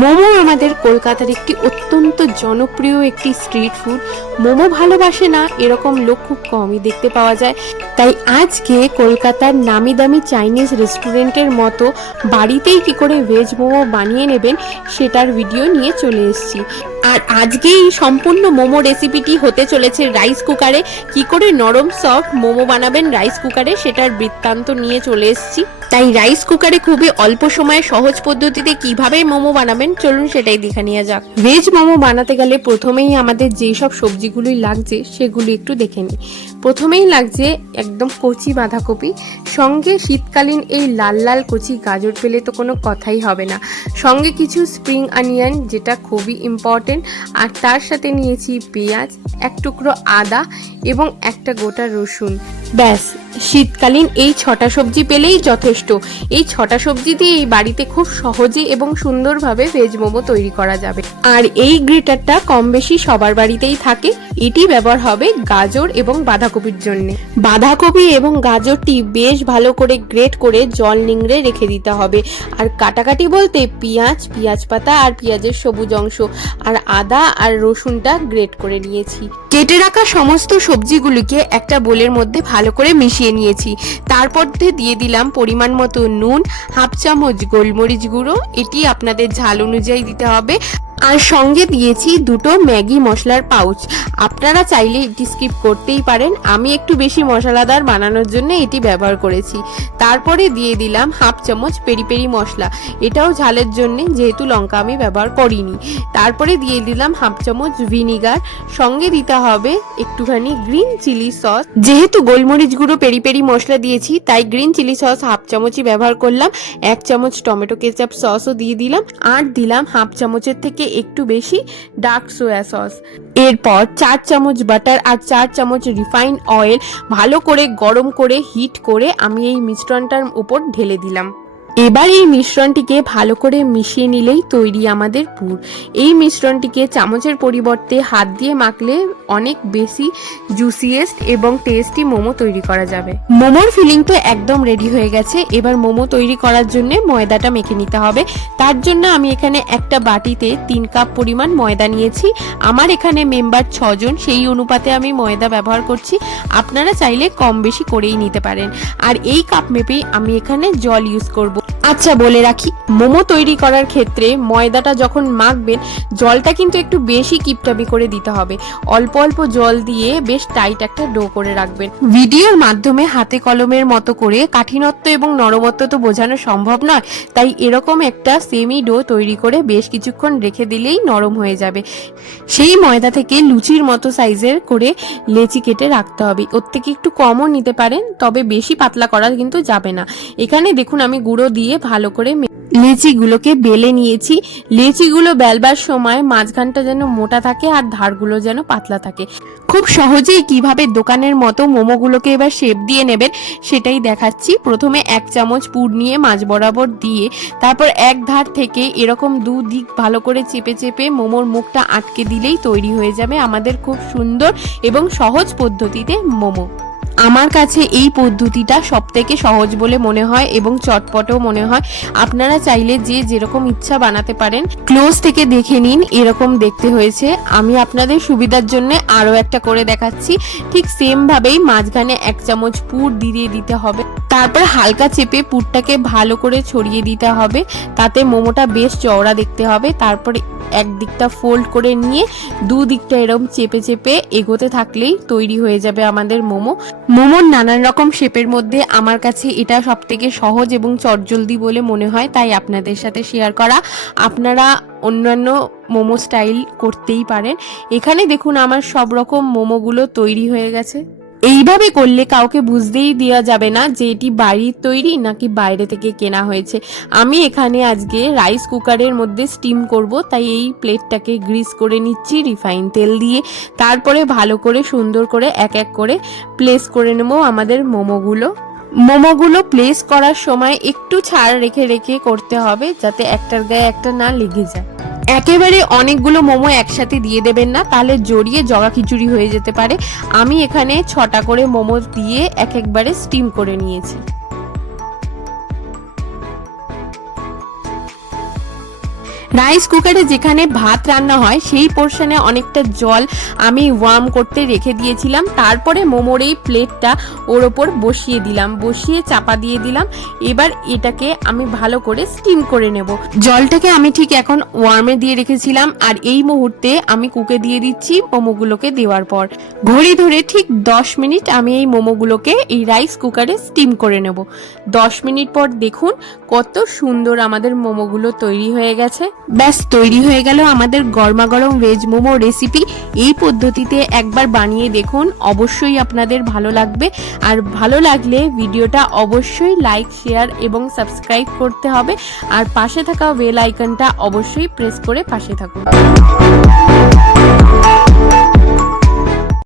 মোমো আমাদের কলকাতার একটি অত্যন্ত জনপ্রিয় একটি স্ট্রিট ফুড। মোমো ভালোবাসে না, এরকম লোক খুব কমই দেখতে পাওয়া যায়। তাই আজকে কলকাতার নামি দামি চাইনিজ রেস্টুরেন্টের মতো বাড়িতেই কি করে ভেজ মোমো বানিয়ে নেবেন, সেটার ভিডিও নিয়ে চলে এসেছি। আর আজকে এই সম্পূর্ণ মোমো রেসিপিটি হতে চলেছে রাইস কুকারে কি করে নরম সফট মোমো বানাবেন রাইস কুকারে সেটার বৃত্তান্ত নিয়ে চলে এসেছি। তাই রাইস কুকারে খুবই অল্প সময়ে সহজ পদ্ধতিতে কীভাবে মোমো বানাবেন? চলুন সেটাই দেখে নেওয়া যাক। ভেজ মোমো বানাতে গেলে প্রথমেই আমাদের যেই সব সবজিগুলোই লাগছে, সেগুলো একটু দেখে নিই। প্রথমেই লাগছে একদম কচি বাঁধাকপি। সঙ্গে শীতকালীন এই লাল লাল কচি গাজর পেলে তো কোনো কথাই হবে না। সঙ্গে কিছু স্প্রিং অনিয়ন যেটা খুবই ইম্পর্টেন্ট আর তার সাথে নিয়েছি পেঁয়াজ, এক টুকরো আদা এবং একটা গোটা রসুন। ব্যাস শীতকালীন এই ছটা সবজি পেলেই যথেষ্ট। এই ছটা সবজি দিয়ে এই বাড়িতে খুব সহজে এবং সুন্দরভাবে ভেজ মোমো তৈরি করা যাবে। আর এই গ্রেটারটা কম বেশি সবার বাড়িতেই থাকে। এটি ব্যবহার হবে গাজর এবং বাঁধাকপির জন্য। বাঁধাকপি এবং গাজরটি বেশ ভালো করে গ্রেট করে জল নিংড়ে রেখে দিতে হবে। আর কাটাকাটি বলতে পেঁয়াজ পেঁয়াজ পাতা আর পেঁয়াজের সবুজ অংশ আর আদা আর রসুনটা গ্রেট করে নিয়েছি। কেটে রাখা সমস্ত সবজিগুলিকে একটা বোলের মধ্যে ভালো করে মিশিয়ে নিয়েছি। তারপর দিয়ে দিলাম পরিমাণ মতো নুন, হাফ চামচ গোলমরিচ গুঁড়ো। এটি আপনাদের ঝাল অনুযায়ী দিতে হবে। আর সঙ্গে দিয়েছি দুটো ম্যাগি মশলার পাউচ। আপনারা চাইলে এটি স্কিপ করতেই পারেন। আমি একটু বেশি মশলাদার বানানোর জন্য এটি ব্যবহার করেছি। তারপরে দিয়ে দিলাম হাফ চামচ পেরি পেরি মশলা। এটাও ঝালের জন্য, যেহেতু লঙ্কা আমি ব্যবহার করিনি। তারপরে দিয়ে দিলাম হাফ চামচ ভিনিগার। সঙ্গে দিতে হবে একটুখানি গ্রিন চিলি সস। যেহেতু গোলমরিচ গুঁড়ো, পেরি পেরি মশলা দিয়েছি, তাই গ্রিন চিলি সস হাফ চামচই ব্যবহার করলাম। এক চামচ টমেটো কেচাপ সসও দিয়ে দিলাম। আর দিলাম হাফ চামচের থেকে একটু বেশি ডার্ক সোয়া সস। এরপর চার চামচ বাটার আর চার চামচ রিফাইন অয়েল ভালো করে গরম করে হিট করে আমি এই মিশ্রণটার উপর ঢেলে দিলাম। এবার এই মিশ্রণটিকে ভালো করে মিশিয়ে নিলেই তৈরি আমাদের পুর। এই মিশ্রণটিকে চামচের পরিবর্তে হাত দিয়ে মাখলে অনেক বেশি জুসিয়েস্ট এবং টেস্টি মোমো তৈরি করা যাবে। মোমোর ফিলিং তো একদম রেডি হয়ে গেছে। এবার মোমো তৈরি করার জন্য ময়দাটা মেখে নিতে হবে। তার জন্য আমি এখানে একটা বাটিতে তিন কাপ পরিমাণ ময়দা নিয়েছি। আমার এখানে মেম্বার ছজন, সেই অনুপাতে আমি ময়দা ব্যবহার করছি। আপনারা চাইলে কম বেশি করেই নিতে পারেন। আর এই কাপ মেপেই আমি এখানে জল ইউজ করব। আচ্ছা বলে রাখি, মোমো তৈরি করার ক্ষেত্রে ময়দাটা যখন মাখবেন, জলটা কিন্তু একটু বেশি কিপটামি করে দিতে হবে। অল্প অল্প জল দিয়ে বেশ টাইট একটা ডো করে রাখবেন। ভিডিওর মাধ্যমে হাতে কলমের মতো করে কাঠিনত্ব এবং নরমত্ব তো বোঝানো সম্ভব নয়, তাই এরকম একটা সেমি ডো তৈরি করে বেশ কিছুক্ষণ রেখে দিলেই নরম হয়ে যাবে। সেই ময়দা থেকে লুচির মতো সাইজের করে লেচি কেটে রাখতে হবে। ওর থেকে একটু কমও নিতে পারেন, তবে বেশি পাতলা করা কিন্তু যাবে না। এখানে দেখুন, আমি গুঁড়ো দিয়ে ভালো করে লেচিগুলোকে বেলে নিয়েছি। লেচিগুলো বেলবার সময় মাঝখানটা যেন মোটা থাকে আর ধারগুলো যেন পাতলা থাকে। খুব সহজেই কীভাবে দোকানের মতো মোমোগুলোকে এবার শেপ দিয়ে নেবেন সেটাই দেখাচ্ছি। প্রথমে এক চামচ পুর নিয়ে মাছ বরাবর দিয়ে, তারপর এক ধার থেকে এরকম দু দিক ভালো করে চেপে চেপে মোমোর মুখটা আটকে দিলেই তৈরি হয়ে যাবে আমাদের খুব সুন্দর এবং সহজ পদ্ধতিতে মোমো। আমার কাছে এই পদ্ধতিটা সব থেকে সহজ বলে মনে হয় এবং চটপটও মনে হয়। আপনারা চাইলে যে যেরকম ইচ্ছা বানাতে পারেন, ক্লোজ থেকে দেখে নিন, এরকম দেখতে হয়েছে। আমি আপনাদের সুবিধার জন্য আরও একটা করে দেখাচ্ছি। ঠিক সেমভাবেই মাঝখানে এক চামচ পুর দিয়ে দিতে হবে। তারপর হালকা চেপে পুরটাকে ভালো করে ছড়িয়ে দিতে হবে। তাতে মোমোটা বেশ চওড়া দেখতে হবে। তারপরে এক দিকটা ফোল্ড করে নিয়ে দু দিকটা এরকম চেপে চেপে এগোতে থাকলেই তৈরি হয়ে যাবে আমাদের মোমো। মোমোর নানান রকম শেপের মধ্যে আমার কাছে এটা সব থেকে সহজ এবং চটজলদি বলে মনে হয়, তাই আপনাদের সাথে শেয়ার করা। আপনারা অন্যান্য মোমো স্টাইল করতেই পারেন। এখানে দেখুন আমার সব রকম মোমোগুলো তৈরি হয়ে গেছে। এইভাবে করলে কাউকে বুঝতেই দেওয়া যাবে না যে এটি বাড়ির তৈরি নাকি বাইরে থেকে কেনা হয়েছে। আমি এখানে আজকে রাইস কুকারের মধ্যে স্টিম করব, তাই এই প্লেটটাকে গ্রিস করে নিচ্ছি রিফাইন তেল দিয়ে। তারপরে ভালো করে সুন্দর করে এক এক করে প্লেস করে নেব আমাদের মোমোগুলো। মোমোগুলো প্লেস করার সময় একটু ছাড় রেখে রেখে করতে হবে, যাতে একটার গায়ে একটা না লেগে যায়। একেবারে অনেকগুলো মোমো একসাথে দিয়ে দেবেন না, তাহলে জড়িয়ে জগা খিচুড়ি হয়ে যেতে পারে। আমি এখানে ছটা করে মোমো দিয়ে এক একবারে স্টিম করে নিয়েছি। রাইস কুকারে যেখানে ভাত রান্না হয়, সেই পোর্শনে অনেকটা জল আমি ওয়ার্ম করতে রেখে দিয়েছিলাম। তারপরে মোমোর এই প্লেটটা ওর ওপর বসিয়ে দিলাম। বসিয়ে চাপা দিয়ে দিলাম। এবার এটাকে আমি ভালো করে স্টিম করে নেব। জলটাকে আমি ঠিক এখন ওয়ার্মে দিয়ে রেখেছিলাম। আর এই মুহূর্তে আমি কুকে দিয়ে দিচ্ছি মোমোগুলোকে দেওয়ার পর। ঘড়ি ধরে ঠিক দশ মিনিট আমি এই মোমোগুলোকে এই রাইস কুকারে স্টিম করে নেব। দশ মিনিট পর দেখুন কত সুন্দর আমাদের মোমোগুলো তৈরি হয়ে গেছে। ব্যাস, তৈরি হয়ে গেল আমাদের গরমা গরম ভেজ মোমো রেসিপি এই পদ্ধতিতে একবার বানিয়ে দেখুন, অবশ্যই আপনাদের ভালো লাগবে। আর ভালো লাগলে ভিডিওটা অবশ্যই লাইক শেয়ার এবং সাবস্ক্রাইব করতে হবে। আর পাশে থাকা বেল আইকনটা অবশ্যই প্রেস করে পাশে থাকুন।